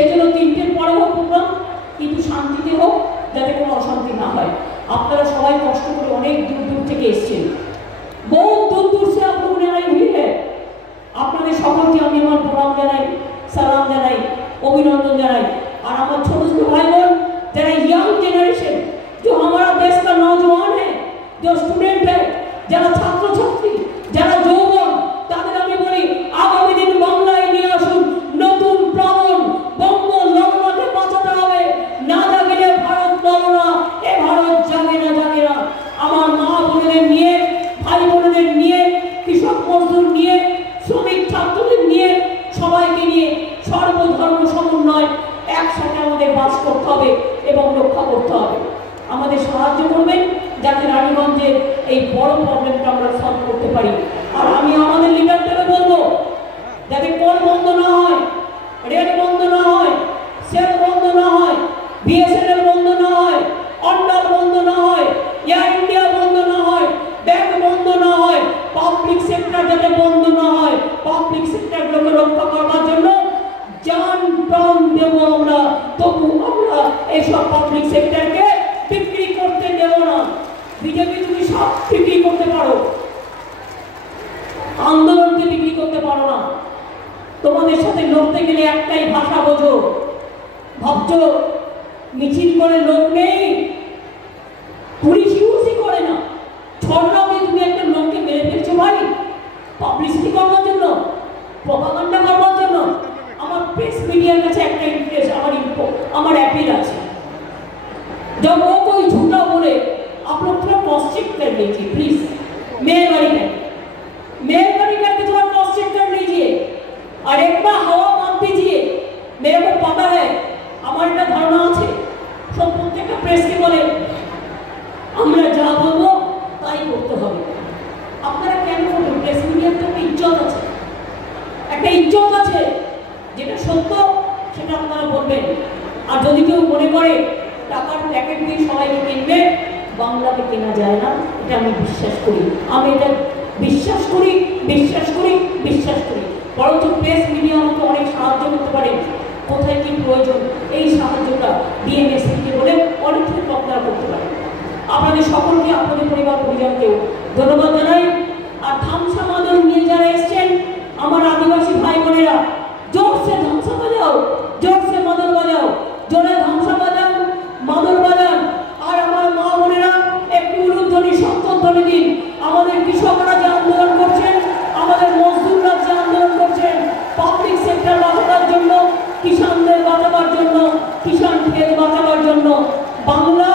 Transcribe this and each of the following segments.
সেজন্য 3টের পরে হোক প্রোগ্রাম, কিন্তু শান্তিতে হোক, যাতে কোনো অশান্তি না হয়। আপনারা সবাই কষ্ট করে অনেক দূর দূর থেকে এসেছেন, বহু দূর দূর সে আপনাদের আই হুই হ্যায়। আপনাদের সকলকে আমি আমার প্রণাম জানাই, সালাম জানাই, অভিনন্দন জানাই। और हमारे छोटे छोटे भाई बहन जरा यंग जनरेशन जो हमारा देश का नौजवान है, जो स्टूडेंट है, जरा छात्र छात्री, जरा যৌবন, তাদের আমি বলি আগামী দিন বাংলায় নিয়ে আসুন নতুন প্রাণ। বঙ্গ লড়নাকে বাঁচাতে হবে, না জাগিলে ভারত লড়না, এ ভারত জাগে না জাগে না। আমার মা বোনেদের নিয়ে, ভাই বোনেদের নিয়ে, কৃষক মজদুর নিয়ে, শ্রমিক ছাত্রদের নিয়ে, সবাইকে নিয়ে সর্বধর্ম সমন্বয় একসাথে আমাদের বাস করতে হবে এবং রক্ষা করতে হবে। আমাদের সাহায্য করবেন যাতে রানীগঞ্জের এই বড় প্রবলেমটা আমরা সলভ করতে পারি। আর আমি আমাদের লিডারদেরও বলবো যাতে কোল বন্ধ না হয়, রেল বন্ধ না হয়, সেল বন্ধ না হয়, বিএসএনএল বন্ধ না হয়, অন্ডাল বন্ধ না হয়, এয়ার ইন্ডিয়া বন্ধ না হয়, ব্যাংক বন্ধ না হয়, পাবলিক সেক্টর যাতে বন্ধ না হয়। পাবলিক সেক্টরগুলোকে রক্ষা করার জন্য জান প্রাণ দেব আমরা, তবু আমরা এইসব পাবলিক সেক্টরকে বিক্রি করতে দেব না। বিজেপি তুমি সব বিক্রি করতে পারো, আন্দোলনকে বিক্রি করতে পারো না। তোমাদের সাথে লড়তে গেলে একটাই ভাষা বোঝো। ভাবছো মিছিল করে লোক নেই, পুলিশ ইউজই করে না, ছড়াকে তুমি একটা লোককে মেরে ফেলছো ভাই, পাবলিসিটি করবার জন্য, প্রপাগান্ডা করবার জন্য। আমার প্রেস मीडिया का एक इंटरेस्ट हमारे अपील আছে जब वो कोई झूठा बोले आप लोग थोड़ा क्रॉस चेक कर लीजिए प्लीज, मेहरबानी करके थोड़ा क्रॉस चेक कर लीजिए और एक बार हवा मार दीजिए। मेरे को पता है हमारे একটা ধারণা আছে সব প্রত্যেকটা প্রেসকে বলে আমরা যা বলবো তাই করতে হবে। আপনারা কেন বলবেন? প্রেস মিডিয়ার তো একটা ইজ্জত আছে, একটা ইজ্জত আছে, যেটা সত্য সেটা আপনারা বলবেন। আর যদি কেউ মনে করে টাকার প্যাকেট দিয়ে সবাইকে কিনবে, বাংলাকে কেনা যায় না, এটা আমি বিশ্বাস করি। আমি এটা বিশ্বাস করি, বিশ্বাস করি, বিশ্বাস করি। বরঞ্চ প্রেস মিডিয়া আমাকে অনেক সাহায্য করতে পারে, কোথায় কি প্রয়োজন এই সাহায্যটা ডিএমএসপিকে বলে অনেক ক্ষেত্রে আপনারা করতে পারেন। আপনাদের সকলকে, আপনাদের পরিবার পরিজনকেও ধন্যবাদ জানাই। আর ধামসা মাদল নিয়ে যারা এসছেন আমার আদিবাসী ভাই বোনেরা, जोर से ধামসা বাজাও, जोर से মাদল বাজাও, জোরে ধামসা বাজান, মাদল বাজান। আর আমার মা বোনেরা একটু উলুধ্বনি শঙ্করধ্বনি দিন। আমাদের কৃষকরা যে আন্দোলন করছেন, আমাদের মজদুররা যে আন্দোলন করছেন, পাবলিক সেক্টর বাঁচাবার জন্য, কিষানদের বাঁচাবার জন্য, কিষান খেত বাঁচাবার জন্য, বাংলা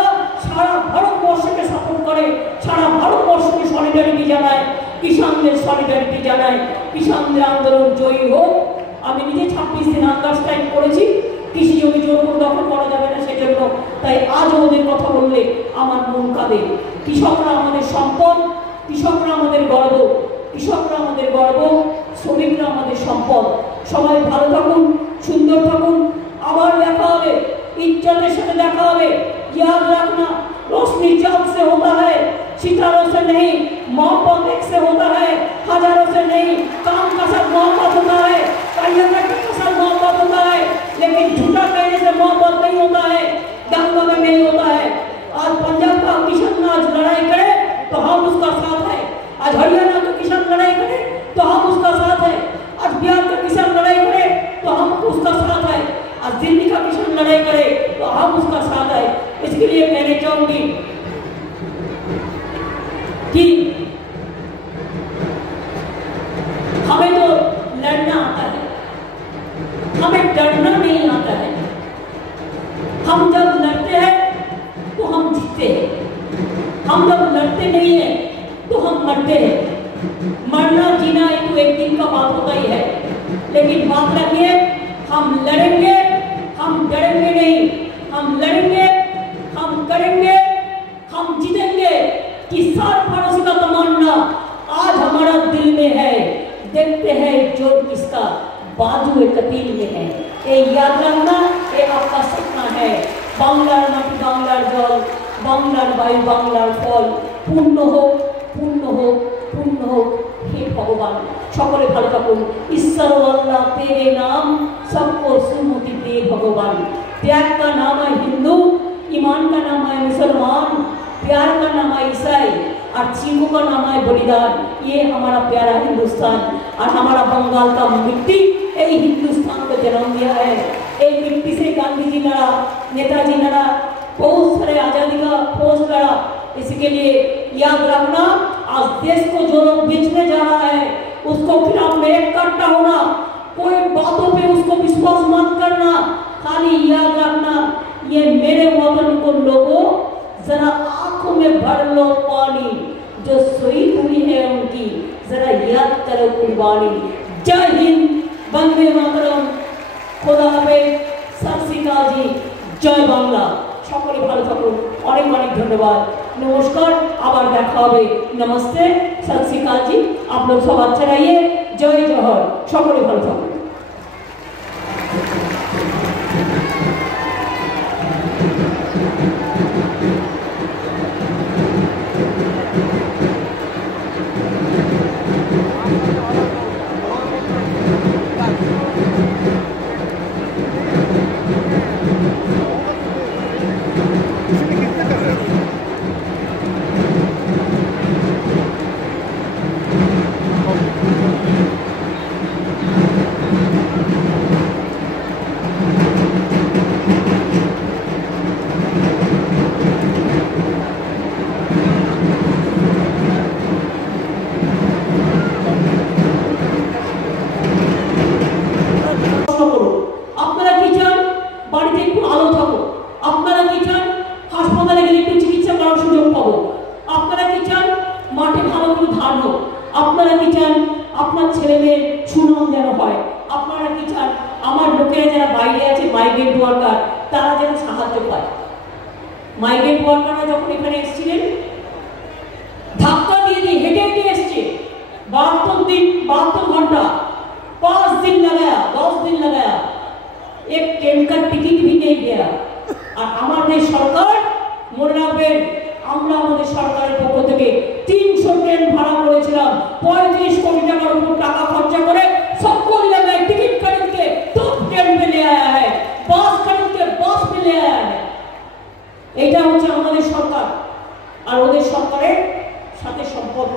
সারা ভারতবর্ষকে সাপোর্ট করে, সারা ভারতবর্ষকে সলিডারিটি জানায়, কিষানদের সলিডারিটি জানায়। কিষানদের আন্দোলন জয়ী হোক। আমি নিজে 26 দিন আন্ডারস্ট্যান্ড করেছি কৃষি জমি জোর করে দখল করা যাবে না, সেজন্য তাই আজ ওদের কথা বললে আমার মন কাঁদে। কৃষকরা আমাদের সম্পদ, কৃষকরা আমাদের গর্ব, কৃষকরা আমাদের গর্ব, শ্রমিকরা আমাদের সম্পদ। সবাই ভালো থাকুন, সুন্দর থাকুন, আবার দেখা হবে, ইজ্জতের সাথে দেখা হবে। याद रखना रोशनी चाँद से होता है, सितारों से नहीं, मोहब्बत एक से होता है, हजारों से नहीं। काम का साथ मोहब्बत होता है, करियर के साथ मोहब्बत होता है, लेकिन झूठा कहने से मोहब्बत नहीं होता है, दंगा में नहीं होता है। आज पंजाब का किसान आज लड़ाई करे तो हम उसका साथ है, आज हरियाणा का किसान लड़ाई करे तो हम उसका साथ है, आज बिहार का किसान लड़ाई करे तो हम उसका साथ है, आज दिल्ली का किसान लड़ाई करे तो हम उसका साथ है। इसके लिए कहना चाहूंगी कि हमें तो लड़ना आता है, हमें डरना नहीं आता है। हम जब लड़ते हैं तो हम जीतते हैं, हम जब लड़ते नहीं हैं तो हम मरते हैं। मरना जीना एक दिन का बात होता ही है, लेकिन बात रखिए हम लड़ेंगे, हम डरेंगे नहीं, हम लड़ेंगे, हम करेंगे, हम जीतेंगे। किसान फारसी का तमन्ना आज हमारा दिल में है, देखते हैं जोर किसका बाजू कतील में है। ये याद रखना, ये आपका सपना है। बांग्लार माटी, बांग्लार जल, बांग्लार वायु, बांग्लार फल पूर्ण हो, पूर्ण हो, पूर्ण हो। हे भगवान সকলে ভালো থাকুন। ঈশ্বর আল্লাহ তেরে নাম सबको सुमति दे भगवान। त्याग का नाम है हिंदू, ईमान का नाम है मुसलमान, प्यार का नाम है ईसाई और चीखों का नाम है बलिदान। ये हमारा प्यारा हिंदुस्तान और हमारा बंगाल का मिट्टी यही हिंदुस्तान को जन्म दिया है। एक मिट्टी से गांधी जी लड़ा, नेताजी लड़ा, बहुत सारे आजादी का फौज लड़ा। इसके लिए याद रखना, आज देश को जो लोग बेचने जा रहा है उसको खिलाफ में इकट्ठा होना, कोई बातों पे उसको विश्वास मत करना। खाली याद रखना, ये मेरे वतन को लोगों जरा आंखों में भर लो पानी, जो शहीद हुई है उनकी जरा याद करो कुर्बानी। जय हिंद, वंदे मातरम, खुदा हाफेज, सत श्री अकाल जी, जय बांग्ला। সকলে ভালো থাকুন, অনেক অনেক ধন্যবাদ, নমস্কার, আবার দেখা হবে, নমস্তে, সত শ্রী अकाल जी। आप लोग सब अच्छा रहिए, जय जौहर, সকলে ভালো থাকুন। माइग्रेंट वर्करরা যখন এখানে এসেছিলেন ধাক্কা দিয়ে দিয়ে হেঁটে হেঁটে এসেছে 72 दिन 72 घंटा 5 दिन लगाया 10 दिन लगाया, एक ट्रेन का टिकट भी नहीं दिया। আর আমাদের সরকার মনে রাখবেন, আমরা আমাদের সরকারের পক্ষ থেকে 300 ট্রেন ভাড়া করেছিলাম, 35 কোটি টাকার উপর টাকা খরচা করে सबको लगाए टिकट खरीद के तो ट्रेन में ले आया है, बस खरीद के बस में ले आया है। এটা হচ্ছে আমাদের সরকার আর ওদের সরকারের সাথে সম্পর্ক।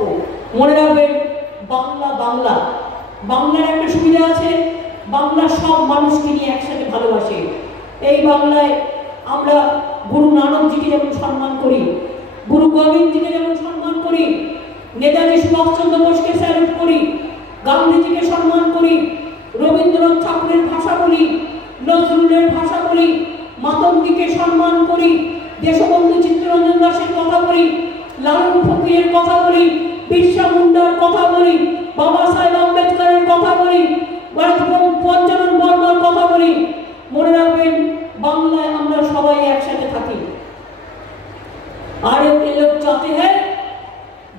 মনে রাখবেন, বাংলা বাংলা বাংলার একটা সুবিধা আছে, বাংলা সব মানুষকে নিয়ে একসাথে ভালোবাসে। এই বাংলায় আমরা গুরু নানক জিকে যেমন সম্মান করি, গুরু গোবিন্দ জিকে যেমন সম্মান করি, নেতাজি সুভাষচন্দ্র বোসকে স্যালুট করি, গান্ধীজিকে সম্মান করি, রবীন্দ্রনাথ ঠাকুরের ভাষা বলি, নজরুলের ভাষা বলি, মাতঙ্গীকে সম্মান করি, দেশবন্ধু চিত্তরঞ্জন দাসের কথা বলি, লালন ফকিরের কথা বলি, বিরসা মুন্ডার কথা বলি, বাবা সাহেব আম্বেদকরের কথা বলি, পঞ্চানন বর্মার কথা বলি। মনে রাখবেন, বাংলায় আমরা সবাই একসাথে থাকি। और ये लोग चाहते हैं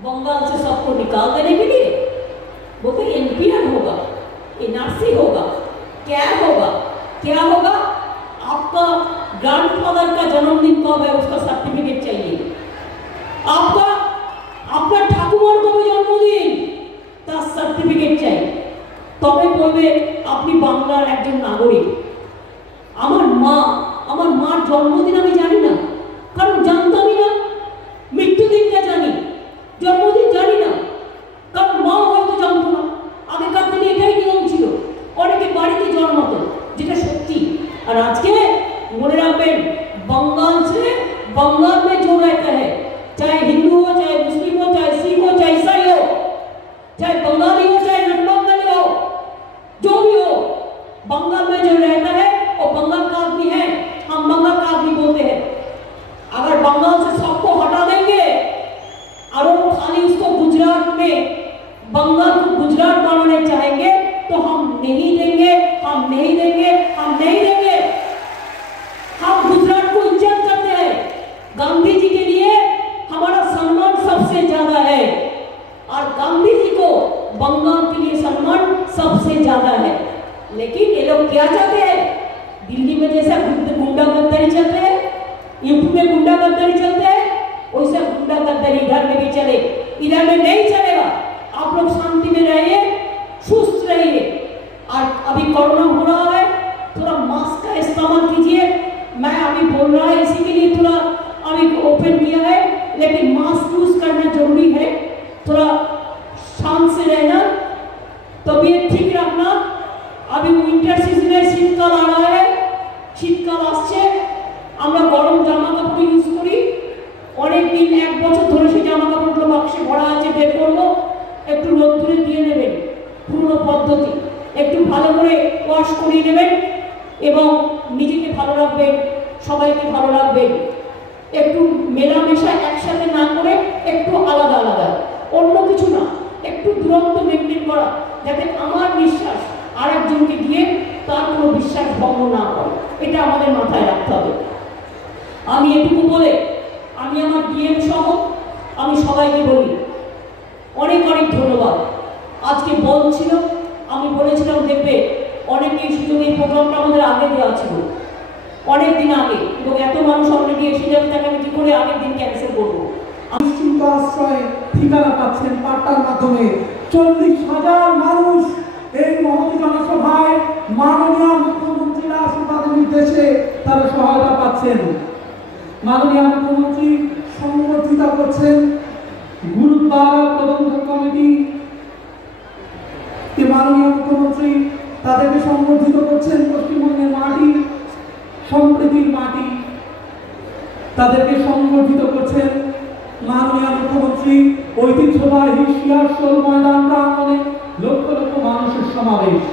बंगाल से सबको निकाल देने के लिए, वो तो एनपीआर होगा, एनआरसी होगा, क्या होगा, क्या होगा? आपका ग्रैंडफादर का जन्मदिन कब है उसका सर्टिफिकेट चाहिए, आपका आपका ठाकुमार कब जन्मदिन তার সার্টিফিকেট চাই, তবে বলবে আপনি বাংলার একজন নাগরিক। আমার মার জন্মদিন আমি জানি না, কারণ জানতামই না। মৃত্যুদিনটা জানি, জন্মদিন জানি না, কারণ মা হয়তো জানতো না। আগেকার দিনে এটাই নিয়ম ছিল, অনেকে বাড়িতে জন্মাতো, যেটা সত্যি। আর আজকে মনে রাখবেন, बंगाल में जो रहता है, चाहे हिंदू हो, चाहे मुस्लिम हो, चाहे सिख हो, चाहे ईसाई हो, चाहे बंगाली हो, चाहे नॉन बंगाली हो, जो भी हो, बंगाल में जो रहता है वो बंगाल का आदमी है, हम बंगाल का आदमी बोलते हैं। अगर बंगाल से सबको हटा देंगे और वो खाली उसको गुजरात में बंगाल को गुजरात बनाने चाहेंगे तो हम नहीं देंगे, हम नहीं देंगे, हम नहीं देंगे। हम गुजरात को इज्जत करते हैं, गांधी जी के लिए हमारा सम्मान सबसे ज्यादा है और गांधी जी को बंगाल के लिए सम्मान सबसे ज्यादा है। लेकिन ये लोग क्या चाहते हैं? दिल्ली में जैसा गुंडागर्दी चलते हैं, यूपी में गुंडागर्दी चलते हैं, वैसा गुंडागर्दी इधर में भी चले, इधर में नहीं चलेगा। आप लोग शांति में रहिए, सुस्त रहिए। और अभी कोरोना हो रहा है, थोड़ा मास्क का इस्तेमाल कीजिए, मैं अभी बोल रहा है इसी के लिए थोड़ा अभी ओपन किया है, लेकिन मास्क यूज करना जरूरी है, थोड़ा शांत से रहना, तबीयत ठीक रखना। अभी विंटर सीजने শীতকাল आ रहा है, শীতকাল আসছে, আমরা গরম জামা কাপড় ইউজ করি, অনেক দিন এক বছর ধরে সেই জামা কাপড়গুলো বাক্সে ভরা আছে, বের করবো, একটু রোদ্দুরে দিয়ে নেবেন, পুরনো পদ্ধতি, একটু ভালো করে ওয়াশ করিয়ে নেবেন এবং নিজেকে ভালো রাখবেন, সবাইকে ভালো রাখবেন। একটু মেলামেশা একসাথে না করে একটু আলাদা আলাদা, অন্য কিছু না, একটু দূরত্ব মেনটেন করা, যাতে আমার বিশ্বাস আর একজনকে দিয়ে তার কোনো বিশ্বাস ভঙ্গ না করে, এটা আমাদের মাথায় রাখতে হবে। আমি এটুকু বলে আমি আমার ডিএম সহ আমি সবাইকে বলি অনেক অনেক ধন্যবাদ। আজকে বল ছিল, আমি বলেছিলাম দেখবে অনেকেই সুযোগ, এই প্রোগ্রামটা আমাদের আগে দেওয়া ছিল অনেক দিন আগে, এবং এত মানুষ অলরেডি এসে যাবে, তাকে আমি কি করে আগের দিন ক্যান্সেল করবো। নিশ্চিন্ত আশ্রয়ে ঠিকানা পাচ্ছেন পাট্টার মাধ্যমে 40,000 মানুষ এই মহৎ জনসভায় মাননীয় মুখ্যমন্ত্রীর আশীর্বাদের নির্দেশে তারা সহায়তা পাচ্ছেন। মাননীয় মুখ্যমন্ত্রী সংবর্ধিত করছেন গুরুদ্বার প্রবন্ধক কমিটি, মাননীয় মুখ্যমন্ত্রী তাদেরকে সংবর্ধিত করছেন পশ্চিমবঙ্গের মাটি, সম্প্রীতির মাটি, তাদেরকে সংবর্ধিত করছেন মাননীয় মুখ্যমন্ত্রী। ঐতিহ্যবাহী শিয়ারশোল ময়দান প্রাঙ্গণে লক্ষ লক্ষ মানুষের সমাবেশ।